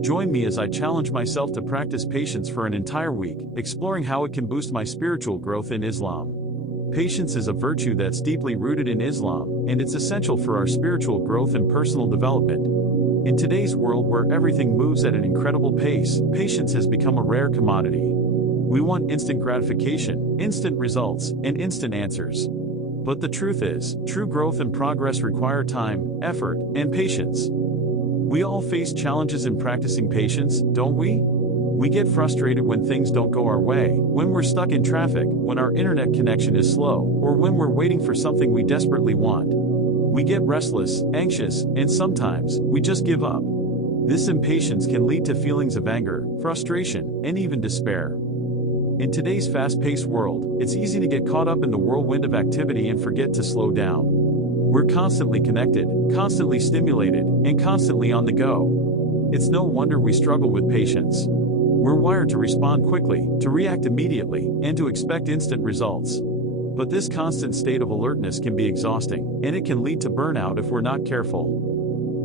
Join me as I challenge myself to practice patience for an entire week, exploring how it can boost my spiritual growth in Islam. Patience is a virtue that's deeply rooted in Islam, and it's essential for our spiritual growth and personal development. In today's world where everything moves at an incredible pace, patience has become a rare commodity. We want instant gratification, instant results, and instant answers. But the truth is, true growth and progress require time, effort, and patience. We all face challenges in practicing patience, don't we? We get frustrated when things don't go our way, when we're stuck in traffic, when our internet connection is slow, or when we're waiting for something we desperately want. We get restless, anxious, and sometimes, we just give up. This impatience can lead to feelings of anger, frustration, and even despair. In today's fast-paced world, it's easy to get caught up in the whirlwind of activity and forget to slow down. We're constantly connected, constantly stimulated, and constantly on the go. It's no wonder we struggle with patience. We're wired to respond quickly, to react immediately, and to expect instant results. But this constant state of alertness can be exhausting, and it can lead to burnout if we're not careful.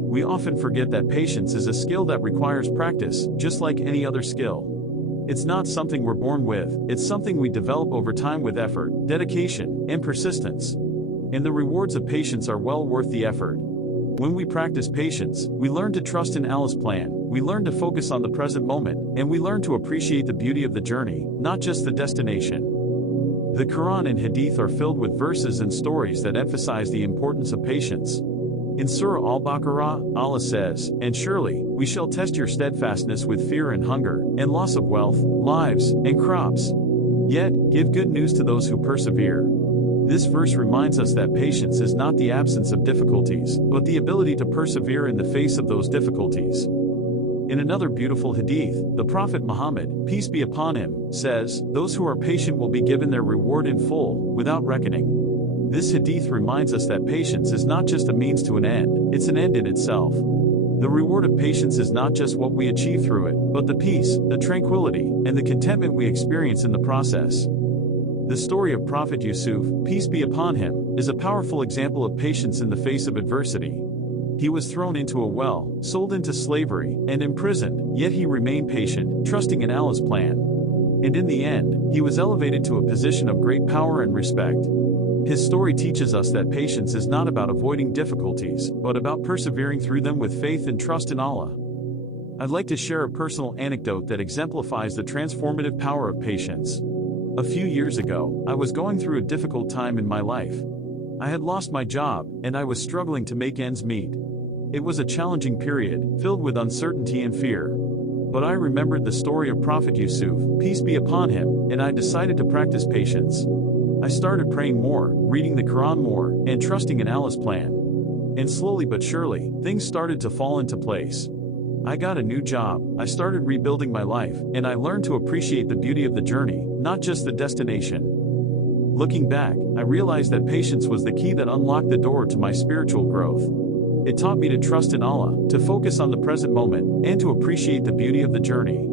We often forget that patience is a skill that requires practice, just like any other skill. It's not something we're born with, it's something we develop over time with effort, dedication, and persistence. And the rewards of patience are well worth the effort. When we practice patience, we learn to trust in Allah's plan, we learn to focus on the present moment, and we learn to appreciate the beauty of the journey, not just the destination. The Quran and Hadith are filled with verses and stories that emphasize the importance of patience. In Surah Al-Baqarah, Allah says, "And surely, we shall test your steadfastness with fear and hunger, and loss of wealth, lives, and crops. Yet, give good news to those who persevere." This verse reminds us that patience is not the absence of difficulties, but the ability to persevere in the face of those difficulties. In another beautiful hadith, the Prophet Muhammad, peace be upon him, says, "Those who are patient will be given their reward in full, without reckoning." This hadith reminds us that patience is not just a means to an end, it's an end in itself. The reward of patience is not just what we achieve through it, but the peace, the tranquility, and the contentment we experience in the process. The story of Prophet Yusuf, peace be upon him, is a powerful example of patience in the face of adversity. He was thrown into a well, sold into slavery, and imprisoned, yet he remained patient, trusting in Allah's plan. And in the end, he was elevated to a position of great power and respect. His story teaches us that patience is not about avoiding difficulties, but about persevering through them with faith and trust in Allah. I'd like to share a personal anecdote that exemplifies the transformative power of patience. A few years ago, I was going through a difficult time in my life. I had lost my job, and I was struggling to make ends meet. It was a challenging period, filled with uncertainty and fear. But I remembered the story of Prophet Yusuf, peace be upon him, and I decided to practice patience. I started praying more, reading the Quran more, and trusting in Allah's plan. And slowly but surely, things started to fall into place. I got a new job, I started rebuilding my life, and I learned to appreciate the beauty of the journey, not just the destination. Looking back, I realized that patience was the key that unlocked the door to my spiritual growth. It taught me to trust in Allah, to focus on the present moment, and to appreciate the beauty of the journey.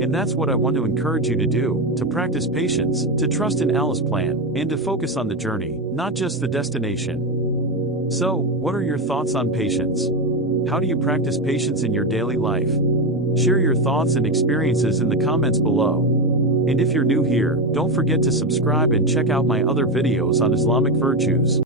And that's what I want to encourage you to do, to practice patience, to trust in Allah's plan, and to focus on the journey, not just the destination. So, what are your thoughts on patience? How do you practice patience in your daily life? Share your thoughts and experiences in the comments below. And if you're new here, don't forget to subscribe and check out my other videos on Islamic virtues.